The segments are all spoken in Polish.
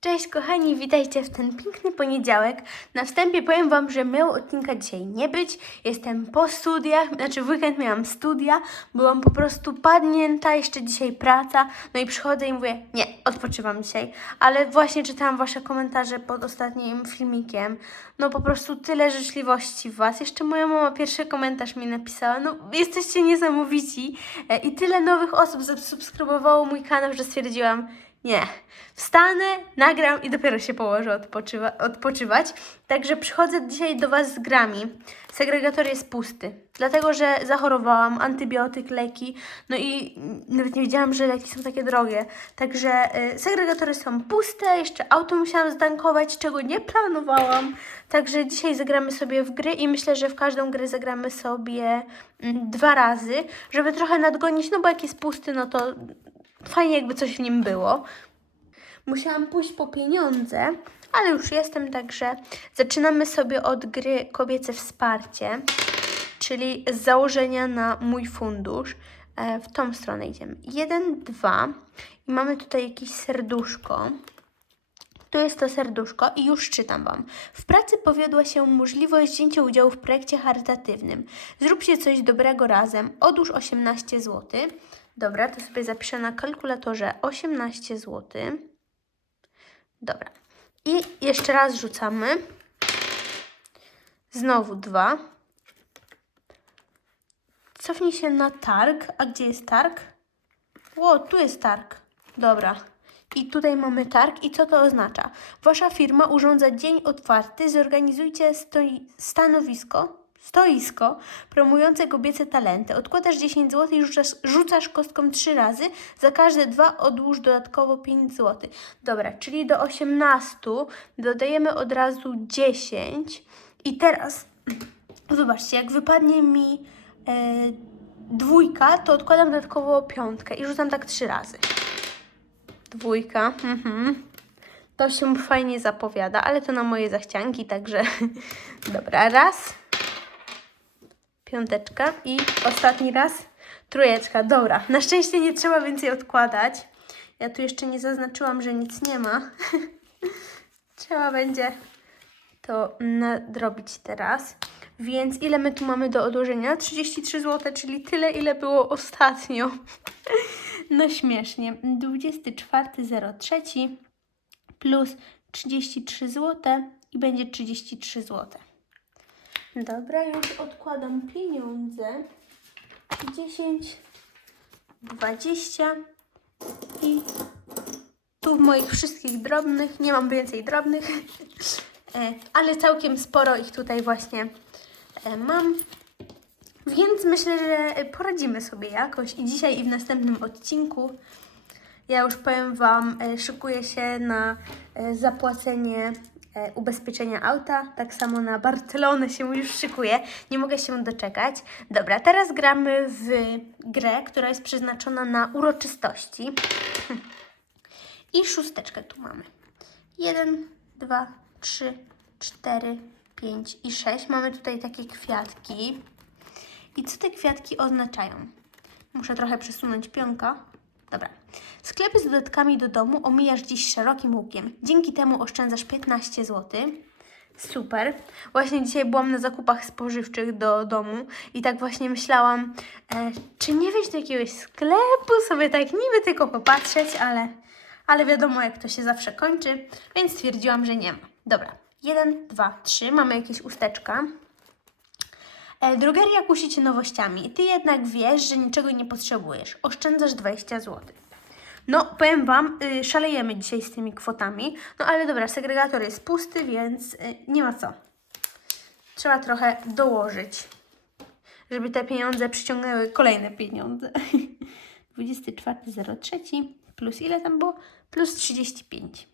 Cześć kochani, witajcie w ten piękny poniedziałek. Na wstępie powiem Wam, że miało odcinka dzisiaj nie być. Jestem po studiach, znaczy w weekend miałam studia, byłam po prostu padnięta, jeszcze dzisiaj praca. No i przychodzę i mówię, nie, odpoczywam dzisiaj. Ale właśnie czytałam Wasze komentarze pod ostatnim filmikiem. No po prostu tyle życzliwości w Was. Jeszcze moja mama pierwszy komentarz mi napisała. No jesteście niesamowici. E, I tyle nowych osób zasubskrybowało mój kanał, że stwierdziłam, nie. Wstanę, nagram i dopiero się położę odpoczywa- odpoczywać. Także przychodzę dzisiaj do Was z grami. Segregator jest pusty, dlatego że zachorowałam, antybiotyk, leki, no i nawet nie wiedziałam, że leki są takie drogie. Także y, segregatory są puste, jeszcze auto musiałam zdankować, czego nie planowałam. Także dzisiaj zagramy sobie w gry i myślę, że w każdą grę zagramy sobie mm, dwa razy, żeby trochę nadgonić, no bo jak jest pusty, no to fajnie jakby coś w nim było. Musiałam pójść po pieniądze, ale już jestem, także zaczynamy sobie od gry Kobiece Wsparcie, czyli z założenia na mój fundusz. E, w tą stronę idziemy. Jeden, dwa i mamy tutaj jakieś serduszko. Tu jest to serduszko i już czytam Wam. W pracy powiodła się możliwość wzięcia udziału w projekcie charytatywnym. Zróbcie coś dobrego razem. Odłóż 18 zł. Dobra, to sobie zapiszę na kalkulatorze 18 zł. Dobra. I jeszcze raz rzucamy. Znowu dwa. Cofnij się na targ. A gdzie jest targ? Ło, tu jest targ. Dobra. I tutaj mamy targ. I co to oznacza? Wasza firma urządza dzień otwarty. Zorganizujcie stoi- stanowisko, stoisko promujące kobiece talenty. Odkładasz 10 zł i rzucasz, rzucasz kostką 3 razy. Za każde dwa odłóż dodatkowo 5 zł. Dobra, czyli do 18 dodajemy od razu 10. I teraz Zobaczcie, jak wypadnie mi e, dwójka, to odkładam dodatkowo piątkę i rzucam tak trzy razy. Dwójka, mhm. To się fajnie zapowiada, ale to na moje zachcianki, także dobra, raz, piąteczka i ostatni raz trójeczka. Dobra, na szczęście nie trzeba więcej odkładać. Ja tu jeszcze nie zaznaczyłam, że nic nie ma. trzeba będzie to nadrobić teraz. Więc ile my tu mamy do odłożenia? 33 zł, czyli tyle, ile było ostatnio. No śmiesznie. 24.03 plus 33 zł i będzie 33 zł. Dobra, już odkładam pieniądze. 10, 20 i tu w moich wszystkich drobnych, nie mam więcej drobnych, e, ale całkiem sporo ich tutaj właśnie e, mam. Więc myślę, że poradzimy sobie jakoś i dzisiaj i w następnym odcinku. Ja już powiem Wam, e, szykuję się na e, zapłacenie e, ubezpieczenia auta. Tak samo na Barcelonę się już szykuję. Nie mogę się doczekać. Dobra, teraz gramy w grę, która jest przeznaczona na uroczystości. I szósteczkę tu mamy. Jeden, dwa, trzy, cztery, pięć i sześć. Mamy tutaj takie kwiatki. I co te kwiatki oznaczają? Muszę trochę przesunąć pionka. Dobra. Sklepy z dodatkami do domu omijasz dziś szerokim łukiem. Dzięki temu oszczędzasz 15 zł. Super. Właśnie dzisiaj byłam na zakupach spożywczych do domu i tak właśnie myślałam, e, czy nie wejść do jakiegoś sklepu, sobie tak niby tylko popatrzeć, ale, ale wiadomo jak to się zawsze kończy, więc stwierdziłam, że nie ma. Dobra. Jeden, dwa, trzy. Mamy jakieś usteczka. E, Drogeria kusi Cię nowościami. Ty jednak wiesz, że niczego nie potrzebujesz. Oszczędzasz 20 zł. No, powiem Wam, y, szalejemy dzisiaj z tymi kwotami. No ale dobra, segregator jest pusty, więc y, nie ma co. Trzeba trochę dołożyć, żeby te pieniądze przyciągnęły kolejne pieniądze. 24.03 plus ile tam było? Plus 35.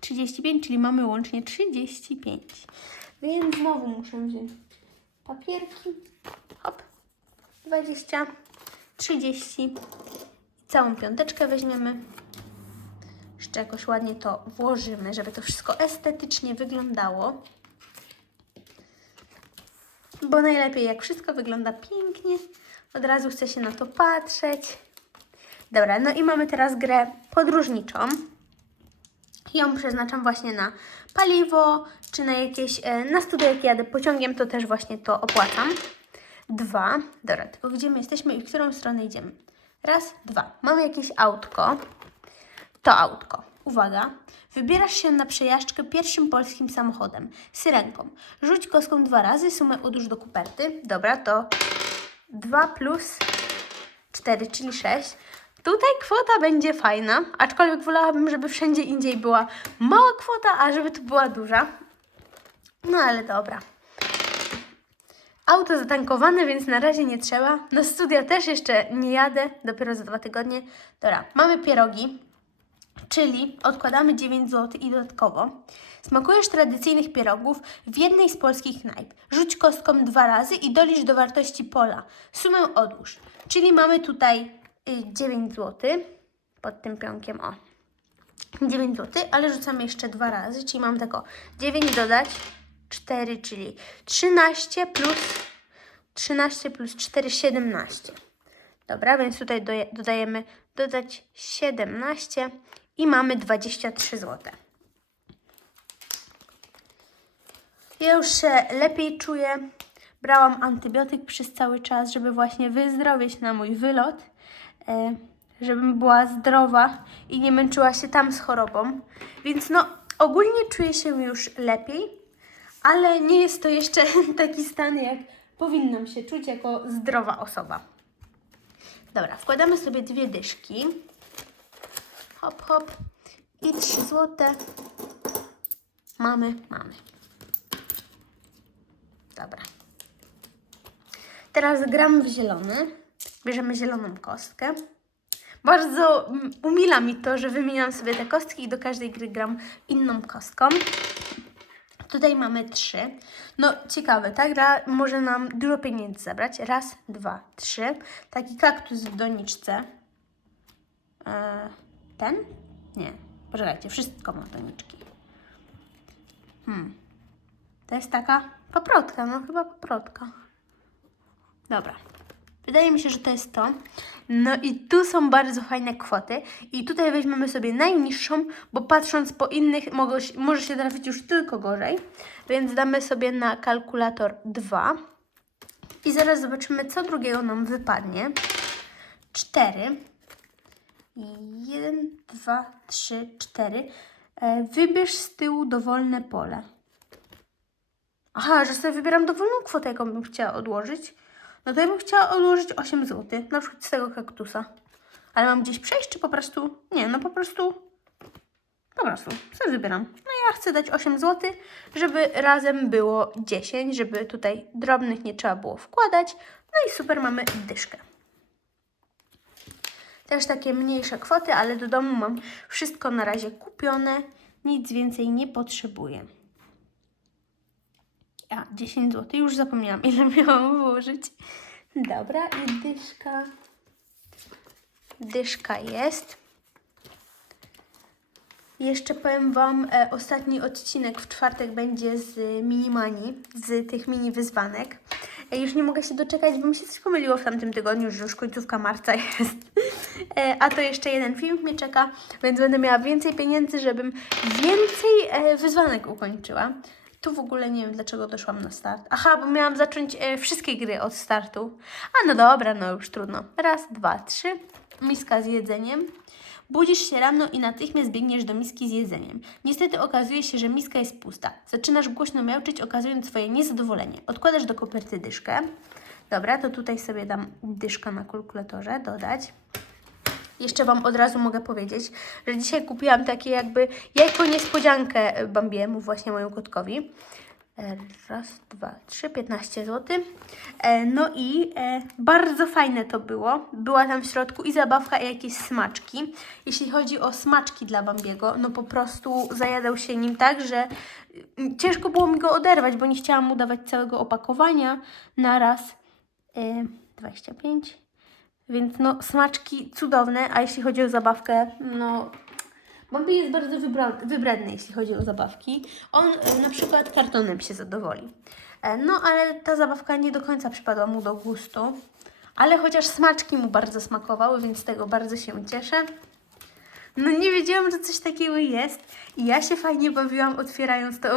35, czyli mamy łącznie 35. Więc znowu muszę wziąć papierki. Hop. 20, 30. Całą piąteczkę weźmiemy. Jeszcze jakoś ładnie to włożymy, żeby to wszystko estetycznie wyglądało. Bo najlepiej jak wszystko wygląda pięknie. Od razu chce się na to patrzeć. Dobra, no i mamy teraz grę podróżniczą. Ją przeznaczam właśnie na paliwo, czy na jakieś, e, na studia jak jadę pociągiem, to też właśnie to opłacam. Dwa, dobra, tylko gdzie my jesteśmy i w którą stronę idziemy? Raz, dwa. Mamy jakieś autko. To autko. Uwaga. Wybierasz się na przejażdżkę pierwszym polskim samochodem. Syrenką. Rzuć kostką dwa razy, sumę odłóż do kuperty. Dobra, to 2 plus 4, czyli 6. Tutaj kwota będzie fajna, aczkolwiek wolałabym, żeby wszędzie indziej była mała kwota, a żeby tu była duża. No ale dobra. Auto zatankowane, więc na razie nie trzeba. Na studia też jeszcze nie jadę, dopiero za dwa tygodnie. Dobra, mamy pierogi, czyli odkładamy 9 zł i dodatkowo smakujesz tradycyjnych pierogów w jednej z polskich knajp. Rzuć kostką dwa razy i dolicz do wartości pola. Sumę odłóż. Czyli mamy tutaj y, 9 zł pod tym pionkiem, o. 9 zł, ale rzucamy jeszcze dwa razy, czyli mam tylko 9 dodać 4, czyli 13 plus 13 plus 4, 17. Dobra, więc tutaj dodajemy dodać 17 i mamy 23 zł. Ja już się lepiej czuję. Brałam antybiotyk przez cały czas, żeby właśnie wyzdrowieć na mój wylot, żebym była zdrowa i nie męczyła się tam z chorobą. Więc no, ogólnie czuję się już lepiej, ale nie jest to jeszcze taki stan, jak powinnam się czuć jako zdrowa osoba. Dobra, wkładamy sobie dwie dyszki. Hop, hop. I 3 złote. Mamy, mamy. Dobra. Teraz gram w zielony. Bierzemy zieloną kostkę. Bardzo umila mi to, że wymieniam sobie te kostki i do każdej gry gram inną kostką. Tutaj mamy trzy. No ciekawe, ta gra może nam dużo pieniędzy zabrać. Raz, dwa, trzy. Taki kaktus w doniczce. E, ten? Nie. Poczekajcie, wszystko ma doniczki. Hmm. To jest taka paprotka, no chyba paprotka. Dobra. Wydaje mi się, że to jest to. No i tu są bardzo fajne kwoty. I tutaj weźmiemy sobie najniższą, bo patrząc po innych może się trafić już tylko gorzej. Więc damy sobie na kalkulator 2. I zaraz zobaczymy, co drugiego nam wypadnie. 4. 1, 2, 3, 4. E, Wybierz z tyłu dowolne pole. Aha, że sobie wybieram dowolną kwotę, jaką bym chciała odłożyć. No to ja bym chciała odłożyć 8 zł, na przykład z tego kaktusa. Ale mam gdzieś przejść, czy po prostu... Nie, no po prostu... Po prostu sobie wybieram. No ja chcę dać 8 zł, żeby razem było 10, żeby tutaj drobnych nie trzeba było wkładać. No i super, mamy dyszkę. Też takie mniejsze kwoty, ale do domu mam wszystko na razie kupione. Nic więcej nie potrzebuję. A, 10 zł. Już zapomniałam, ile miałam włożyć. Dobra, i dyszka. Dyszka jest. Jeszcze powiem Wam, e, ostatni odcinek w czwartek będzie z Minimani, z tych mini wyzwanek. E, już nie mogę się doczekać, bo mi się coś pomyliło w tamtym tygodniu, że już końcówka marca jest. E, a to jeszcze jeden film mnie czeka, więc będę miała więcej pieniędzy, żebym więcej e, wyzwanek ukończyła. Tu w ogóle nie wiem, dlaczego doszłam na start. Aha, bo miałam zacząć e, wszystkie gry od startu. A no dobra, no już trudno. Raz, dwa, trzy. Miska z jedzeniem. Budzisz się rano i natychmiast biegniesz do miski z jedzeniem. Niestety okazuje się, że miska jest pusta. Zaczynasz głośno miauczyć, okazując swoje niezadowolenie. Odkładasz do koperty dyszkę. Dobra, to tutaj sobie dam dyszkę na kalkulatorze, dodać. Jeszcze Wam od razu mogę powiedzieć, że dzisiaj kupiłam takie jakby jajko niespodziankę Bambiemu, właśnie mojemu kotkowi. E, Raz, dwa, trzy, 15 zł. E, No i e, bardzo fajne to było. Była tam w środku i zabawka, i jakieś smaczki. Jeśli chodzi o smaczki dla Bambiego, no po prostu zajadał się nim tak, że mm, ciężko było mi go oderwać, bo nie chciałam mu dawać całego opakowania na raz. E, 25. Więc no, smaczki cudowne, a jeśli chodzi o zabawkę, no. Bambi jest bardzo wybredny, jeśli chodzi o zabawki. On e, na przykład kartonem się zadowoli. E, no, ale ta zabawka nie do końca przypadła mu do gustu. Ale chociaż smaczki mu bardzo smakowały, więc z tego bardzo się cieszę. No nie wiedziałam, że coś takiego jest. I ja się fajnie bawiłam otwierając to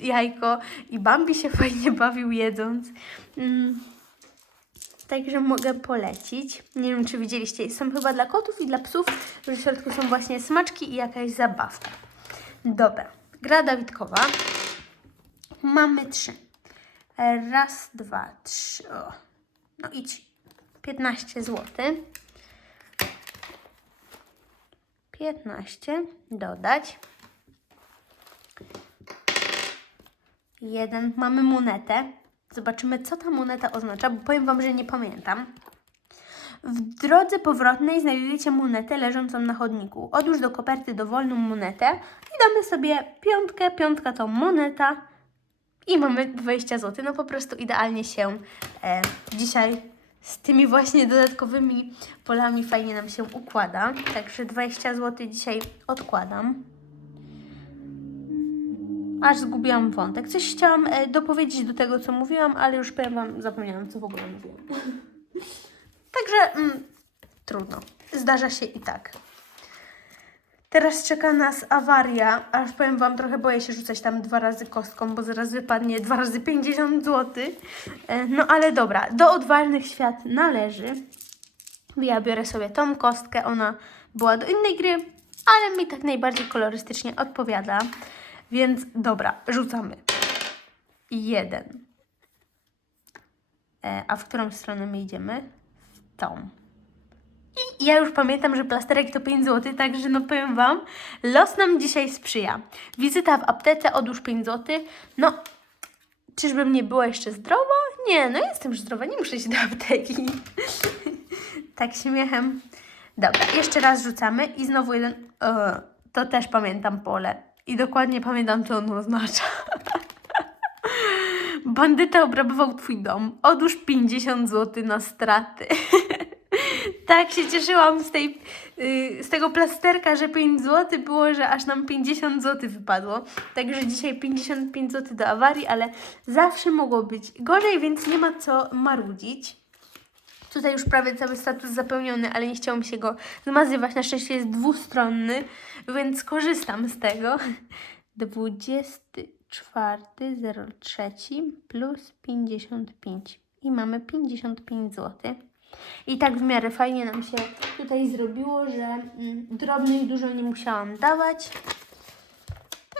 jajko i Bambi się fajnie bawił jedząc. Mm. Także mogę polecić. Nie wiem, czy widzieliście. Są chyba dla kotów i dla psów. W środku są właśnie smaczki i jakaś zabawka. Dobra. Gra Dawidkowa. Mamy trzy. Raz, dwa, trzy. O. No idź. 15 zł. 15. Dodać. Jeden. Mamy monetę. Zobaczymy, co ta moneta oznacza, bo powiem Wam, że nie pamiętam. W drodze powrotnej znajdujecie monetę leżącą na chodniku. Odłóż do koperty dowolną monetę i damy sobie piątkę. Piątka to moneta i mamy 20 zł. No po prostu idealnie się e, dzisiaj z tymi właśnie dodatkowymi polami fajnie nam się układa. Także 20 zł dzisiaj odkładam. Aż zgubiłam wątek. Coś chciałam e, dopowiedzieć do tego, co mówiłam, ale już powiem Wam, zapomniałam, co w ogóle mówiłam. Także mm, trudno. Zdarza się i tak. Teraz czeka nas awaria, aż powiem Wam, trochę boję się rzucać tam dwa razy kostką, bo zaraz wypadnie dwa razy 50 zł. E, No ale dobra, do odważnych świat należy. Ja biorę sobie tą kostkę, ona była do innej gry, ale mi tak najbardziej kolorystycznie odpowiada. Więc dobra, rzucamy. Jeden. E, a w którą stronę my idziemy? W tą. I ja już pamiętam, że plasterek to 5 zł, także no powiem Wam, los nam dzisiaj sprzyja. Wizyta w aptece, odłóż 5 zł. No, czyżbym nie była jeszcze zdrowa? Nie, no jestem już zdrowa, nie muszę iść do apteki. tak śmiechem. Dobra, jeszcze raz rzucamy i znowu jeden. To też pamiętam pole. I dokładnie pamiętam, co ono oznacza. Bandyta obrabował twój dom. Odłóż 50 zł na straty. tak się cieszyłam z, tej, yy, z tego plasterka, że 5 zł było, że aż nam 50 zł wypadło. Także dzisiaj 55 zł do awarii, ale zawsze mogło być gorzej, więc nie ma co marudzić. Tutaj już prawie cały status zapełniony, ale nie chciało mi się go zmazywać. Na szczęście jest dwustronny, więc korzystam z tego. 24.03 plus 55 i mamy 55 zł. I tak w miarę fajnie nam się tutaj zrobiło, że mm, drobnych dużo nie musiałam dawać.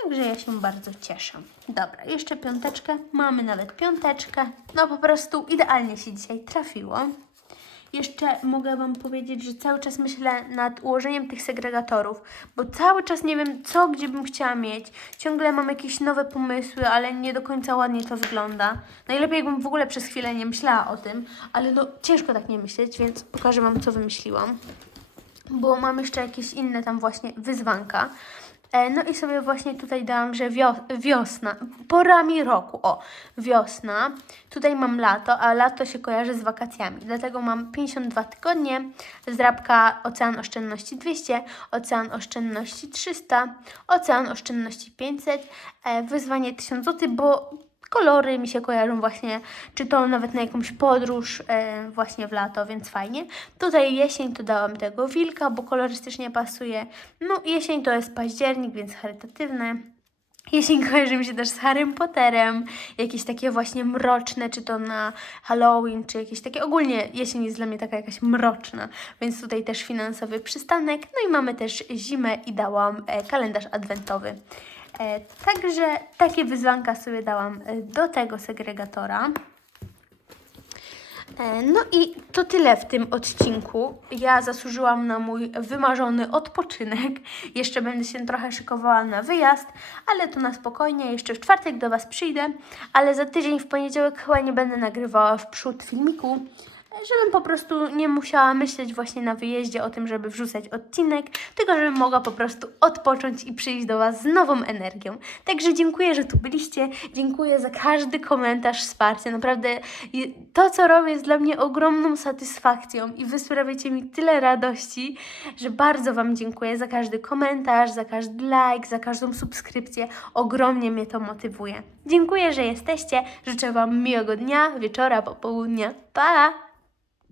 Także ja się bardzo cieszę. Dobra, jeszcze piąteczkę. Mamy nawet piąteczkę. No po prostu idealnie się dzisiaj trafiło. Jeszcze mogę Wam powiedzieć, że cały czas myślę nad ułożeniem tych segregatorów, bo cały czas nie wiem, co gdzie bym chciała mieć. Ciągle mam jakieś nowe pomysły, ale nie do końca ładnie to wygląda. Najlepiej jakbym w ogóle przez chwilę nie myślała o tym, ale no ciężko tak nie myśleć, więc pokażę Wam, co wymyśliłam. Bo mam jeszcze jakieś inne tam właśnie wyzwanka. E, No i sobie właśnie tutaj dałam, że wio- wiosna, porami roku, o, wiosna. Tutaj mam lato, a lato się kojarzy z wakacjami, dlatego mam 52 tygodnie, zdrabka Ocean Oszczędności 200, Ocean Oszczędności 300, Ocean Oszczędności 500, e, wyzwanie 1000 zł, bo kolory mi się kojarzą właśnie, czy to nawet na jakąś podróż e, właśnie w lato, więc fajnie. Tutaj jesień to dałam tego wilka, bo kolorystycznie pasuje. No jesień to jest październik, więc charytatywne. Jesień kojarzy mi się też z Harrym Potterem, jakieś takie właśnie mroczne, czy to na Halloween, czy jakieś takie, ogólnie jesień jest dla mnie taka jakaś mroczna, więc tutaj też finansowy przystanek, no i mamy też zimę i dałam e, kalendarz adwentowy. E, także takie wyzwanka sobie dałam e, do tego segregatora. E, No i to tyle w tym odcinku. Ja zasłużyłam na mój wymarzony odpoczynek. Jeszcze będę się trochę szykowała na wyjazd, ale to na spokojnie. Jeszcze w czwartek do Was przyjdę, ale za tydzień w poniedziałek chyba nie będę nagrywała w przód filmiku, żebym po prostu nie musiała myśleć właśnie na wyjeździe o tym, żeby wrzucać odcinek, tylko żebym mogła po prostu odpocząć i przyjść do Was z nową energią. Także dziękuję, że tu byliście. Dziękuję za każdy komentarz, wsparcie. Naprawdę to, co robię, jest dla mnie ogromną satysfakcją i Wy sprawiacie mi tyle radości, że bardzo Wam dziękuję za każdy komentarz, za każdy like, za każdą subskrypcję. Ogromnie mnie to motywuje. Dziękuję, że jesteście. Życzę Wam miłego dnia, wieczora, popołudnia. Pa!